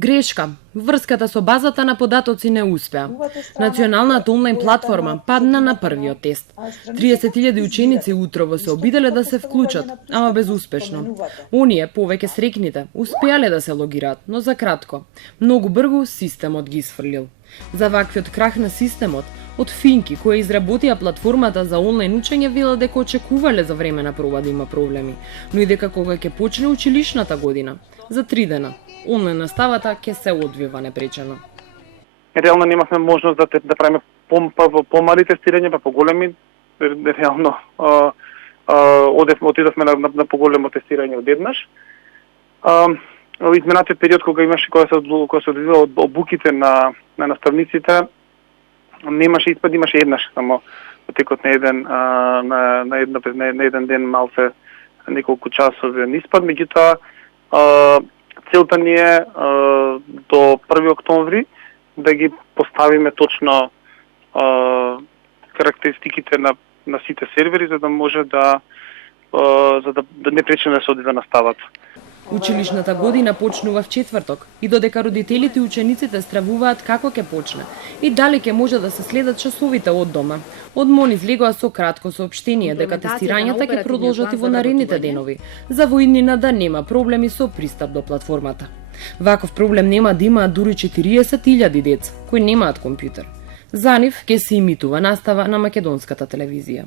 Грешка. Врската со базата на податоци не успеа. Националната онлайн платформа падна на првиот тест. 30.000 ученици утрово се обиделе да се вклучат, ама безуспешно. Оние, повеќе срекните, успеале да се логираат, но за кратко. Многу брзо системот ги исфрлил. За ваквиот крах на системот, од финки кои изработија платформата за онлайн учење велат дека очекувале за време на проба да има проблеми, но и дека кога ќе почне училишната година, за 3 дена, онлайн наставата ќе се одвива непречено. Реално немавме можност да правиме помали тестирања, па поголеми. Реално отидовме на поголемо тестирање одеднаш. Изминатиот период кога се одвива обуките на наставниците, немаше испад, имаше еднаш само во текот на еден ден малце неколку часови испад, меѓутоа целта ни е до 1 октомври да ги поставиме точно карактеристиките на сите сервери за да може да не пречи да се одиде наставата. Училишната година почнува в четврток и додека родителите и учениците стравуваат како ќе почне и дали ќе може да се следат часовите од дома. Од МОН излегоа со кратко соопштение дека тестирањата ќе продолжат и во наредните денови, за во иднина да нема проблеми со пристап до платформата. Ваков проблем нема да имаат дури 40.000 деца кои немаат компјутер. За нив ќе се имитува настава на македонската телевизија.